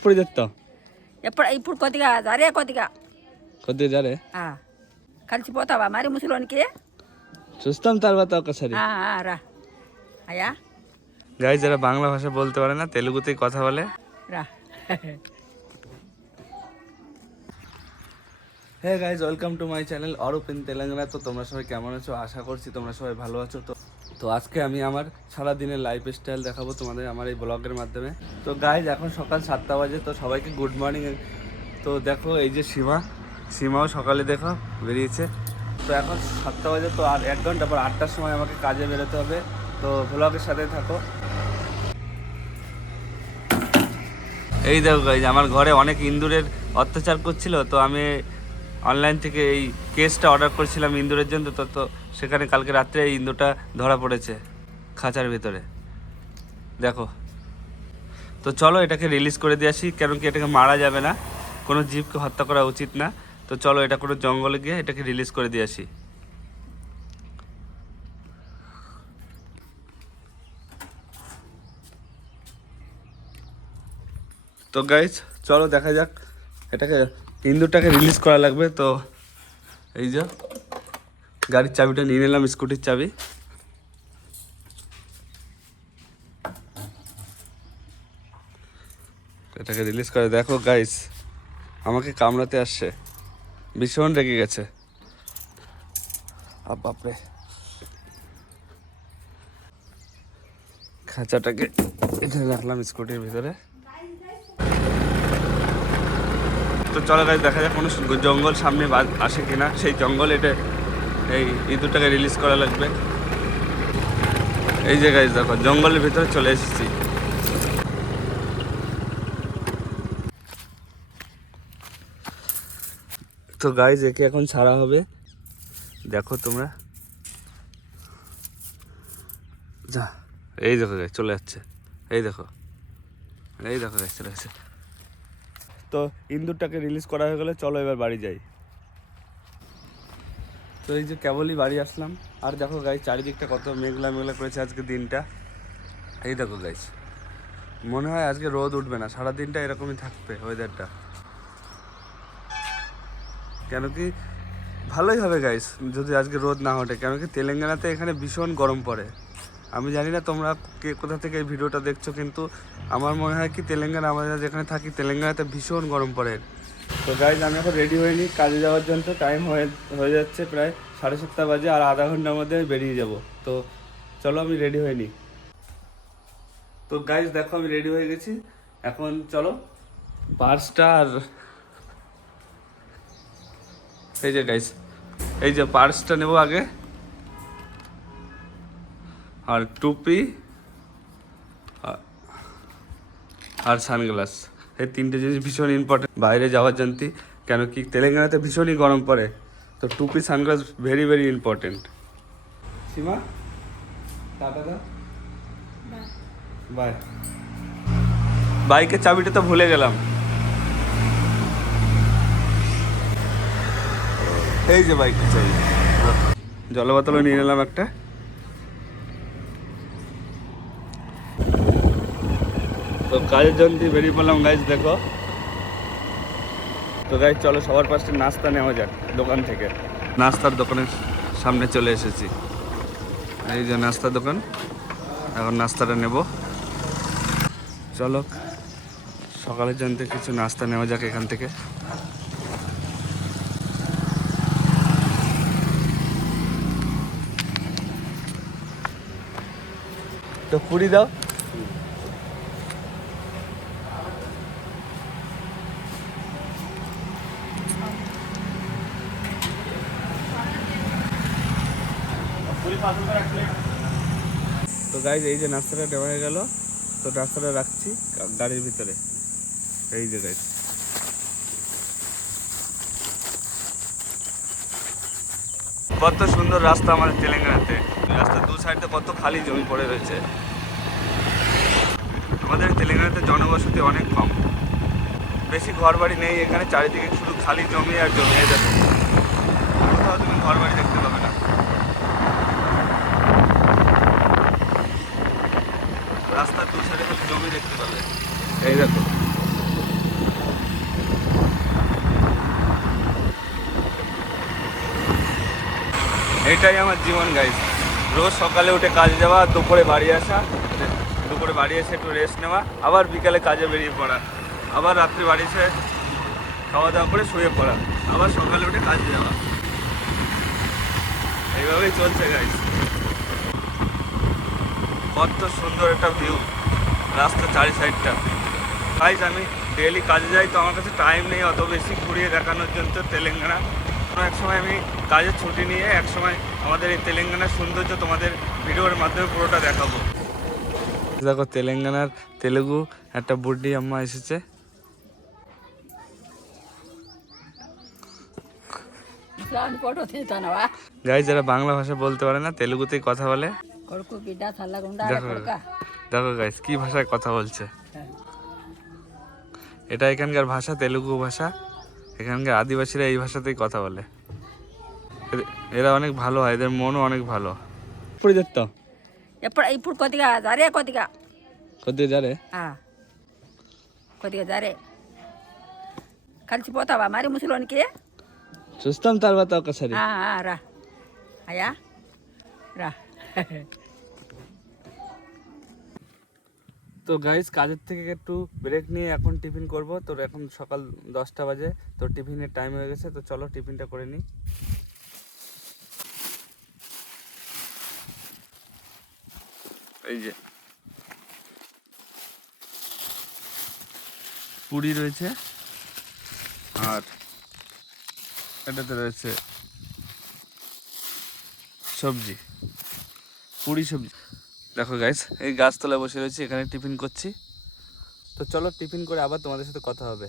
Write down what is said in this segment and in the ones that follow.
ఇప్పుడు చెప్తావు ఎప్పుడు ఇప్పుడు కొద్దిగా సరే కొద్దిగా కొద్దిగా జరే ఆ, కలిసిపోతావా మరి ముసలోనికి చూస్తాం తర్వాత ఒకసారి ఆ, ఆ, రా అయ్యా গাই যারা বাংলা ভাষা বলতে পারে না তেলুগুতেই কথা বলে రా হ্যাঁ guys welcome to my channel Arup in Telangana তো তোমরা সবাই কেমন আছো আশা করছি তোমরা সবাই ভালো আছো তো তো আজকে আমি আমার সারা দিনের লাইফ স্টাইল দেখাবো তোমাদের আমার এই ব্লগের মাধ্যমে। তো গাইজ এখন সকাল সাতটা বাজে, তো সবাইকে গুড মর্নিং তো দেখো, এই যে সীমা, সীমাও সকালে দেখো বেরিয়েছে। তো এখন সাতটা বাজে, তো আর এক ঘণ্টা পর আটটার সময় আমাকে কাজে বেরোতে হবে। তো ব্লগের সাথে থাকো। এই দেখো গাইজ আমার ঘরে অনেক ইন্দুরের অত্যাচার করছিল, তো আমি অনলাইন থেকে এই কেসটা অর্ডার করেছিলাম ইন্দুরের জন্য, তো তো সেখানে কালকে রাত্রে এই ইন্দুরটা ধরা পড়েছে খাঁচার ভিতরে। দেখো। তো চলো এটাকে রিলিজ করে দিয়ে আসি, কেন কি এটাকে মারা যাবে না, কোনো জীবকে হত্যা করা উচিত না। তো চলো এটা কোনো জঙ্গলে গিয়ে এটাকে রিলিজ করে দিয়ে আসি। তো গাইজ চলো দেখা যাক, এটাকে ইন্দুরটাকে রিলিজ করা লাগবে। তো এই যে। গাড়ির চাবিটা নিয়ে নিলাম, স্কুটির চাবি। এটাকে রিলিজ করে। দেখো গাইস আমাকে কামড়াতে আসছে। ভীষণ রেগে গেছে। আপ বাপরে। খাঁচাটাকে এখানে রাখলাম স্কুটির ভিতরে। তো চলো গাছ দেখা যাক কোনো জঙ্গল সামনে আসে কিনা। সেই জঙ্গল এটা এই ইঁদুরটাকে রিলিজ করা লাগবে। এই যে গাছ দেখো, জঙ্গলের ভিতরে চলে এসেছি। তো গাইজ একে এখন ছাড়া হবে। দেখো তোমরা। যা, এই দেখো গাই চলে যাচ্ছে। এই দেখো। এই দেখো গাই চলে যাচ্ছে। তো ইন্দুরটাকে রিলিজ করা হয়ে গেলে চলো এবার বাড়ি যাই। তো এই যে কেবলই বাড়ি আসলাম। আর দেখো গাই চারিদিকটা কত মেঘলা মেঘলা করেছে আজকে দিনটা। এই দেখো গাইস মনে হয় আজকে রোদ উঠবে না সারা দিনটা এরকমই থাকবে ওয়েদারটা কেন কি ভালোই হবে গাইস যদি আজকে রোদ না ওঠে। কেন কি তেলেঙ্গানাতে এখানে ভীষণ গরম পড়ে। আমি জানি না তোমরা কে কোথা থেকে এই ভিডিওটা দেখছ, কিন্তু আমার মনে হয় কি তেলেঙ্গানা, আমরা যেখানে থাকি, তেলেঙ্গানাতে ভীষণ গরম পড়ে। তো গাইজ আমি এখন রেডি হয়ে কাজে যাওয়ার জন্য টাইম হয়ে হয়ে যাচ্ছে প্রায় সাড়ে সাতটা বাজে আর আধা ঘণ্টার মধ্যে বেরিয়ে যাব। তো চলো আমি রেডি হয়ে তো গাইজ দেখো আমি রেডি হয়ে গেছি। এখন চলো। পার্সটা আর এই যে গাইজ এই যে পার্সটা নেব আগে। আর টুপি আর সানগ্লাস। এই তিনটে জিনিস ভীষণ ইম্পর্টেন্ট বাইরে যাওয়ার জন্য কেন কি তেলেঙ্গানাতে ভীষণই গরম পড়ে। তো টুপি sunglass very very important Seema? Tata bye বাইকের চাবিটা তো ভুলে গেলাম। এই যে বাইকের চাবি। জলবোতলও নিয়ে নিলাম একটা। তো কাজের জন্য বেরিয়ে পড়লাম গাইজ দেখো। তো গাইজ চলো, সবার পাশে নাস্তা নেওয়া যাক, দোকান থেকে। নাস্তার দোকানের সামনে চলে এসেছি। এই যে নাস্তার দোকান, এখন নাস্তাটা নেব। চলো, সকালের জন্য কিছু নাস্তা নেওয়া যাক এখান থেকে। তো পুরি দাও। তো গাইজ এই যে নাস্তাটা নেওয়া হয়ে গেল। তো নাস্তাটা রাখছি গাড়ির ভিতরে। এই যে গাইজ কত সুন্দর রাস্তা আমাদের তেলেঙ্গানাতে। রাস্তা দু সাইডে কত খালি জমি পড়ে রয়েছে। আমাদের তেলেঙ্গানাতে জনবসতি অনেক কম। বেশি ঘর বাড়ি নেই এখানে, চারিদিকে শুধু খালি জমি আর জমি। দেখো। কোথাও তুমি ঘর বাড়ি দেখতে এই দেখো। এটাই আমার জীবন গাইজ রোজ সকালে উঠে কাজে যাওয়া দুপুরে বাড়ি আসা দুপুরে বাড়ি এসে একটু রেস্ট নেওয়া আবার বিকালে কাজে বেরিয়ে পড়া আবার রাত্রে বাড়ি এসে খাওয়া দাওয়া করে শুয়ে পড়া আবার সকালে উঠে কাজে যাওয়া এইভাবেই চলছে গাইজ কত সুন্দর একটা ভিউ রাস্তা চারি সাইডটা। তাই আমি ডেলি কাজে যাই তো আমার কাছে টাইম নেই অত বেশি ঘুরিয়ে দেখানোর জন্য তেলেঙ্গানা। এক সময় আমি কাজের ছুটি নিয়ে এক সময় আমাদের এই তেলেঙ্গানার সৌন্দর্য তোমাদের ভিডিওর মাধ্যমে পুরোটা দেখাবো। দেখো তেলেঙ্গানার তেলেগু একটা বুড্ডি আম্মা এসেছে। যারা বাংলা ভাষা বলতে পারে না তেলেগুতেই কথা বলে। দেখো গাইজ কি ভাষায় কথা বলছে এটা এখানকার ভাষা তেলুগু ভাষা এখানকার আদিবাসীরা এই ভাষাতেই কথা বলে এদের- এরা অনেক ভালো হয় এদের মনও অনেক ভালো পড়ে যেত ఎప్పుడు ఇప్పుడు కొద్దిగా జరే కొద్దిగా কোথায় যারে ఆ. కొద్దిగా జరే కలిసిపోతావా మరి ముసలోనికి చూస్తాం తర్వాత ఒకసారి ఆ, ఆ, రా అయ్యా రా তো গাইস কাজের থেকে একটু ব্রেক নিয়ে এখন টিফিন করব। তোর এখন সকাল দশটা বাজে তো টিফিনের টাইম হয়ে গেছে, তো চলো টিফিনটা করে নিই। এই যে। পুরি রয়েছে, আর এটাতে রয়েছে সবজি, পুরি সবজি। দেখো গাইস এই গাছতলায় বসে রয়েছি, এখানে টিফিন করছি। তো চলো টিফিন করে আবার তোমাদের সাথে কথা হবে।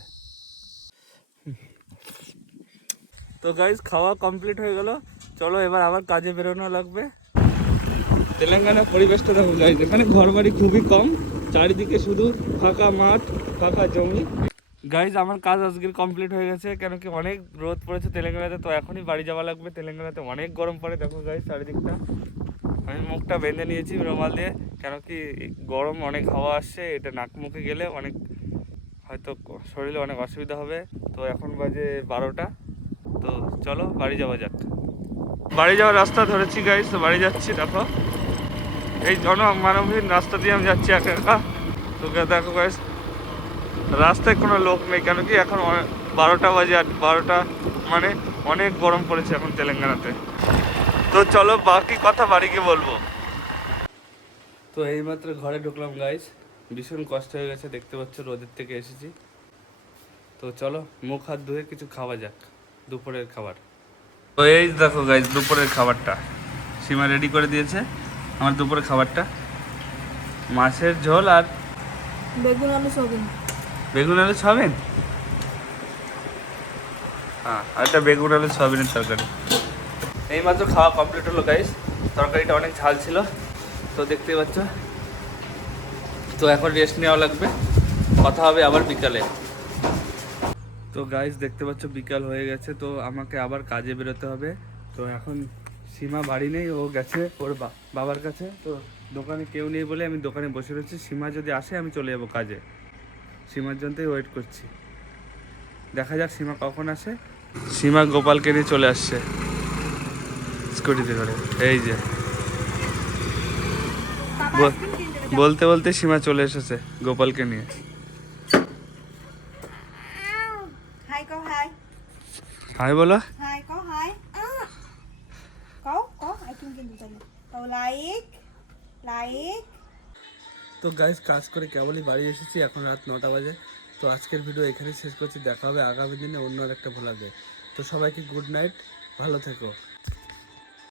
তো গাইস খাওয়া কমপ্লিট হয়ে গেল। চলো এবার আবার কাজে বেরোনো লাগবে। তেলেঙ্গানার পরিবেশটা দেখো গাইস এখানে ঘরবাড়ি খুবই কম। চারিদিকে শুধু ফাঁকা মাঠ, ফাঁকা জমি। গাইজ আমার কাজ আজকের কমপ্লিট হয়ে গেছে, কেন কি অনেক রোদ পড়েছে তেলেঙ্গানাতে, তো এখনই বাড়ি যাওয়া লাগবে। তেলেঙ্গানাতে অনেক গরম পড়ে, দেখো গাইজ চারিদিকটা। আমি মুখটা বেঁধে নিয়েছি রুমাল দিয়ে, কেন কি গরম অনেক হাওয়া আসছে, এটা নাক মুখে গেলে অনেক হয়তো শরীরে অনেক অসুবিধা হবে। তো এখন বাজে বারোটা। তো চলো বাড়ি যাওয়া যাক। বাড়ি যাওয়ার রাস্তা ধরেছি গাইজ তো বাড়ি যাচ্ছি, দেখো। এই জন মানবহীন রাস্তা দিয়ে আমি যাচ্ছি একা একা। তো দেখো গাইজ রাস্তায় কোনো লোক নেই, কেন কি এখন বারোটা বাজে আর বারোটা মানে অনেক গরম পড়েছে এখন তেলেঙ্গানাতে। তো চলো বাকি কথা বাড়ি গিয়ে বলব। তো এইমাত্র ঘরে ঢুকলাম গাইস ভীষণ কষ্ট হয়ে গেছে দেখতে পাচ্ছ রোদের থেকে এসেছি। তো চলো মুখ হাত ধুয়ে কিছু খাওয়া যাক দুপুরের খাবার। তো এই দেখো গাইস দুপুরের খাবারটা। সীমা রেডি করে দিয়েছে আমার দুপুরের খাবারটা। মাছের ঝোল আর বেগুন আলু সবিন। বেগুন আলু সয়াবিন হ্যাঁ আর একটা বেগুন আলু সয়াবিনের তরকারি। এইমাত্র খাওয়া কমপ্লিট হলো গাইস তরকারিটা অনেক ঝাল ছিল। তো দেখতেই পাচ্ছ। তো এখন রেস্ট নেওয়া লাগবে। কথা হবে আবার বিকালে। তো গাইস দেখতে পাচ্ছ, বিকাল হয়ে গেছে। তো আমাকে আবার কাজে বেরোতে হবে। তো এখন সীমা বাড়ি নেই, ও গেছে ওর বাবার কাছে। তো দোকানে কেউ নেই বলে আমি দোকানে বসে রয়েছি। সীমা যদি আসে, আমি চলে যাব কাজে। সীমার জন্যই ওয়েট করছি। দেখা যাক সীমা কখন আসে। সীমা গোপালকে নিয়ে চলে আসছে। স্কুটিতে করে এই যে। বল- বলতে বলতে সীমা চলে এসেছে গোপালকে নিয়ে। হাই কও হাই। হাই বলো। হাই কও হাই। কও কও আই কিন কিন দিতে কও লাইক লাইক। তো গাইজ কাজ করে কেবলই বাড়ি এসেছি এখন রাত নটা বাজে। তো আজকের ভিডিও এখানে শেষ করছি দেখা হবে আগামী দিনে অন্য আর একটা ভোলাবে তো সবাইকে গুড নাইট ভালো থেকো।